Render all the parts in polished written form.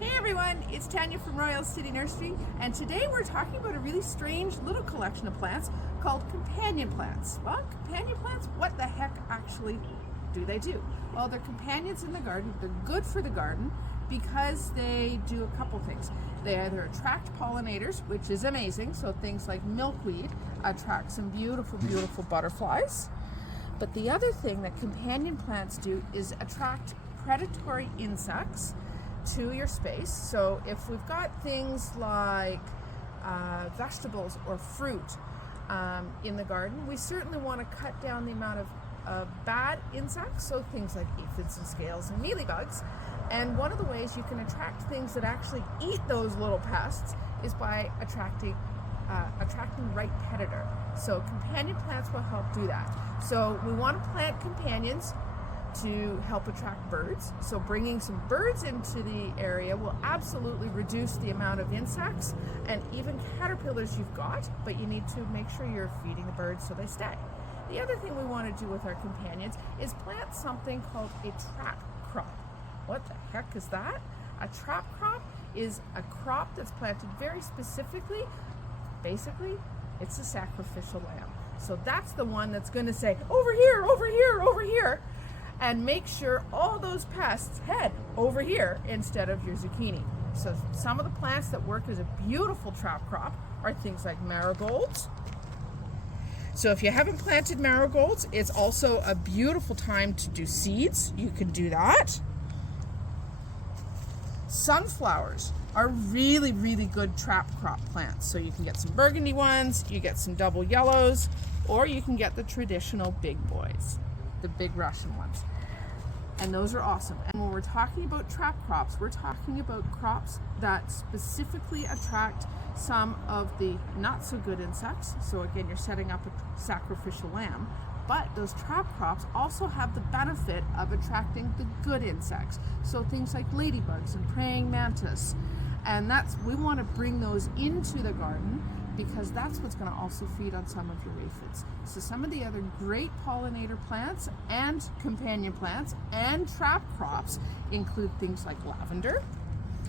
Hey everyone, it's Tanya from Royal City Nursery, and today we're talking about a really strange little collection of plants called companion plants. Well, companion plants, what the heck actually do they do? Well, they're companions in the garden. They're good for the garden because they do a couple things. They either attract pollinators, which is amazing, so things like milkweed attract some beautiful, beautiful butterflies. But the other thing that companion plants do is attract predatory insects to your space. So if we've got things like vegetables or fruit in the garden, we certainly want to cut down the amount of bad insects, so things like aphids and scales and mealybugs. And one of the ways you can attract things that actually eat those little pests is by attracting the right predator. So companion plants will help do that. So we want to plant companions to help attract birds. So bringing some birds into the area will absolutely reduce the amount of insects and even caterpillars you've got, but you need to make sure you're feeding the birds so they stay. The other thing we want to do with our companions is plant something called a trap crop. What the heck is that? A trap crop is a crop that's planted very specifically. Basically, it's a sacrificial lamb. So that's the one that's going to say, over here, over here, over here, and make sure all those pests head over here instead of your zucchini. So some of the plants that work as a beautiful trap crop are things like marigolds. So if you haven't planted marigolds, it's also a beautiful time to do seeds. You can do that. Sunflowers are really, really good trap crop plants. So you can get some burgundy ones, you get some double yellows, or you can get the traditional big boys, the big Russian ones. And those are awesome. And when we're talking about trap crops, we're talking about crops that specifically attract some of the not so good insects. So again, you're setting up a sacrificial lamb, but those trap crops also have the benefit of attracting the good insects. So things like ladybugs and praying mantis. And we want to bring those into the garden because that's what's going to also feed on some of your aphids. So some of the other great pollinator plants and companion plants and trap crops include things like lavender.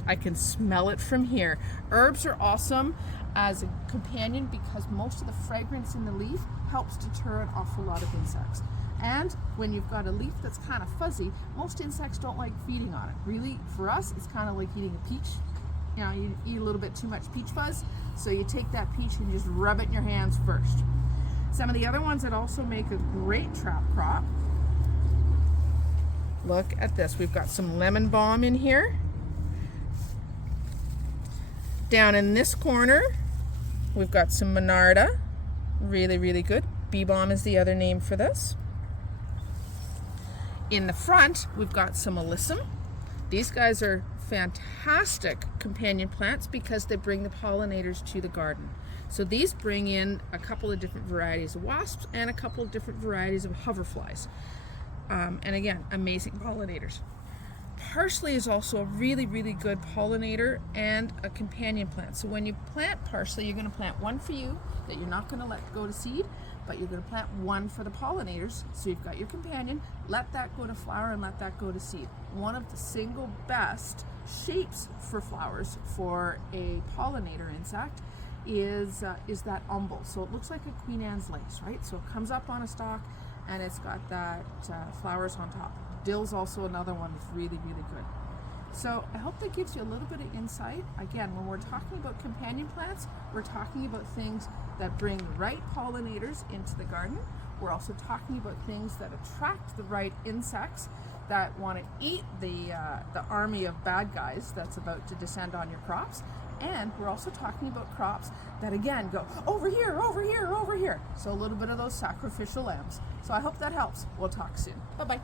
I can smell it from here. Herbs are awesome as a companion because most of the fragrance in the leaf helps deter an awful lot of insects. And when you've got a leaf that's kind of fuzzy, most insects don't like feeding on it. Really, for us, it's kind of like eating a peach. You know, you eat a little bit too much peach fuzz, so you take that peach and just rub it in your hands first. Some of the other ones that also make a great trap crop. Look at this. We've got some lemon balm in here. Down in this corner, we've got some Monarda. Really, really good. Bee balm is the other name for this. In the front, we've got some alyssum. These guys are fantastic companion plants because they bring the pollinators to the garden. So these bring in a couple of different varieties of wasps and a couple of different varieties of hoverflies. And again, amazing pollinators. Parsley is also a really, really good pollinator and a companion plant. So when you plant parsley, you're going to plant one for you that you're not going to let go to seed, but you're going to plant one for the pollinators. So you've got your companion, let that go to flower and let that go to seed. One of the single best shapes for flowers for a pollinator insect is that umbel. So it looks like a Queen Anne's lace, right? So it comes up on a stalk and it's got that flowers on top. Dill's also another one that's really, really good. So I hope that gives you a little bit of insight. Again, when we're talking about companion plants, we're talking about things that bring the right pollinators into the garden. We're also talking about things that attract the right insects that want to eat the army of bad guys that's about to descend on your crops. And we're also talking about crops that again go over here, over here, over here. So a little bit of those sacrificial lambs. So I hope that helps. We'll talk soon. Bye-bye.